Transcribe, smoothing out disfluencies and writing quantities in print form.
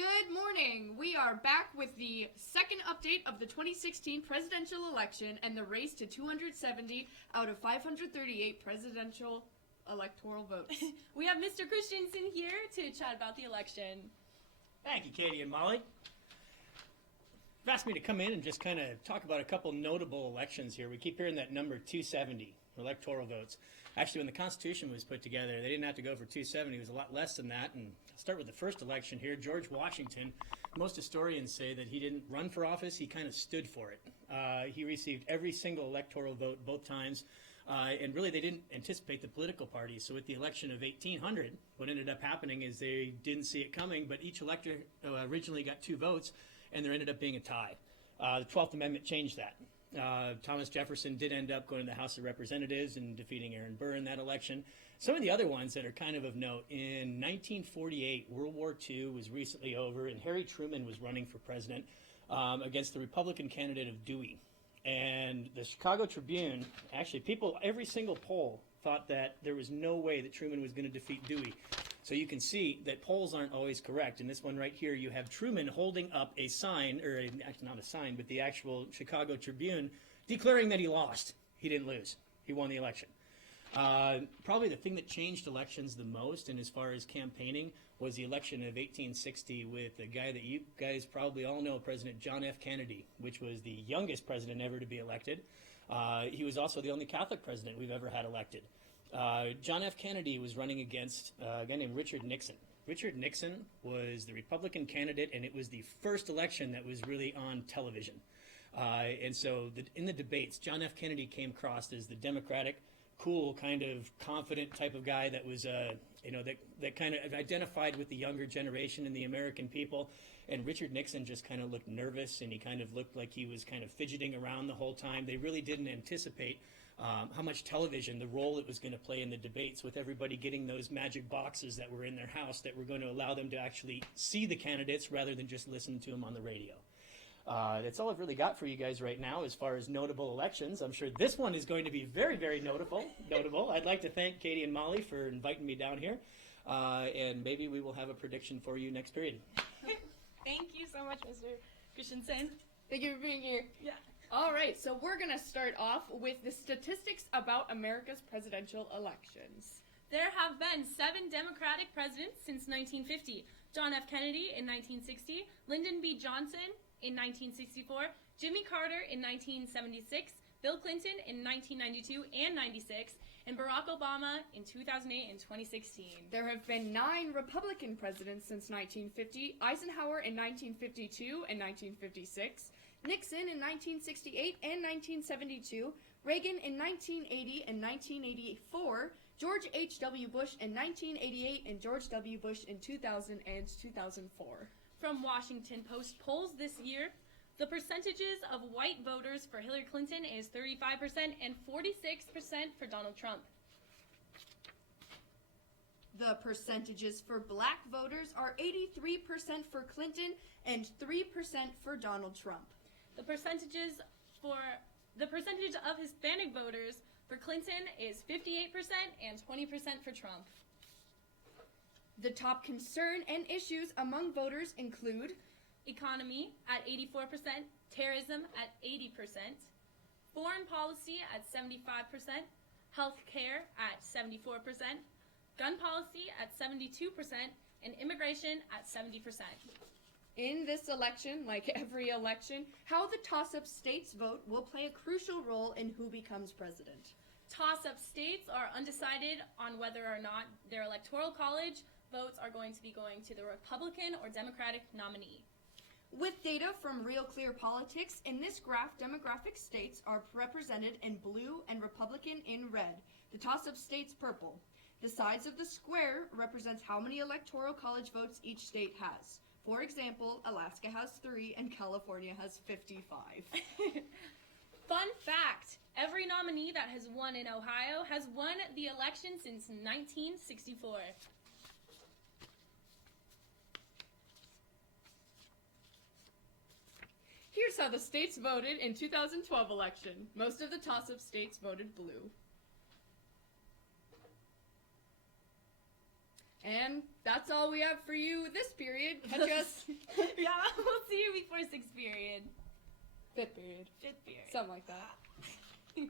Good morning. We are back with the second update of the 2016 presidential election and the race to 270 out of 538 presidential electoral votes. We have Mr. Christensen here to chat about the election. Thank you, Katie and Molly. You've asked me to come in and just kind of talk about a couple notable elections here. We keep hearing that number 270, electoral votes. Actually, when the Constitution was put together, they didn't have to go for 270. It was a lot less than that. And I'll start with the first election here. George Washington, most historians say that he didn't run for office, he kind of stood for it. He received every single electoral vote both times. And really, they didn't anticipate the political parties. So with the election of 1800, what ended up happening is they didn't see it coming, but each elector originally got 2 votes, and there ended up being a tie. The 12th Amendment changed that. Thomas Jefferson did end up going to the House of Representatives and defeating Aaron Burr in that election. Some of the other ones that are kind of note, in 1948, World War II was recently over, and Harry Truman was running for president against the Republican candidate of Dewey. And the Chicago Tribune, actually, every single poll thought that there was no way that Truman was going to defeat Dewey. So you can see that polls aren't always correct. In this one right here, you have Truman holding up a sign, or actually not a sign, but the actual Chicago Tribune, declaring that he lost. He didn't lose. He won the election. Probably the thing that changed elections the most, and as far as campaigning, was the election of 1860 with a guy that you guys probably all know, President John F. Kennedy, which was the youngest president ever to be elected. He was also the only Catholic president we've ever had elected. John F. Kennedy was running against a guy named Richard Nixon. Richard Nixon was the Republican candidate, and it was the first election that was really on television. And so in the debates, John F. Kennedy came across as the Democratic, cool, kind of confident type of guy that was, that kind of identified with the younger generation and the American people. And Richard Nixon just kind of looked nervous, and he kind of looked like he was kind of fidgeting around the whole time. They really didn't anticipate how much television, the role it was going to play in the debates, with everybody getting those magic boxes that were in their house that were going to allow them to actually see the candidates rather than just listen to them on the radio. That's all I've really got for you guys right now as far as notable elections. I'm sure this one is going to be very, very notable. I'd like to thank Katie and Molly for inviting me down here, and maybe we will have a prediction for you next period. Thank you so much, Mr. Christensen. Thank you for being here. Yeah. All right, so we're going to start off with the statistics about America's presidential elections. There have been 7 Democratic presidents since 1950. John F. Kennedy in 1960, Lyndon B. Johnson in 1964, Jimmy Carter in 1976, Bill Clinton in 1992 and 96, and Barack Obama in 2008 and 2016. There have been 9 Republican presidents since 1950, Eisenhower in 1952 and 1956, Nixon in 1968 and 1972, Reagan in 1980 and 1984, George H.W. Bush in 1988, and George W. Bush in 2000 and 2004. From Washington Post polls this year, the percentages of white voters for Hillary Clinton is 35% and 46% for Donald Trump. The percentages for black voters are 83% for Clinton and 3% for Donald Trump. The percentage of Hispanic voters for Clinton is 58% and 20% for Trump. The top concern and issues among voters include economy at 84%, terrorism at 80%, foreign policy at 75%, health care at 74%, gun policy at 72%, and immigration at 70%. In this election, like every election, how the toss-up states vote will play a crucial role in who becomes president. Toss-up states are undecided on whether or not their electoral college votes are going to be going to the Republican or Democratic nominee. With data from Real Clear Politics, in this graph, demographic states are represented in blue and Republican in red, the toss-up states purple. The size of the square represents how many electoral college votes each state has. For example, Alaska has 3 and California has 55. Fun fact, every nominee that has won in Ohio has won the election since 1964. Here's how the states voted in 2012 election. Most of the toss-up states voted blue. And that's that's all we have for you this period. Catch us Yeah, we'll see you before 6th period. 5th period. 5th period. Something like that.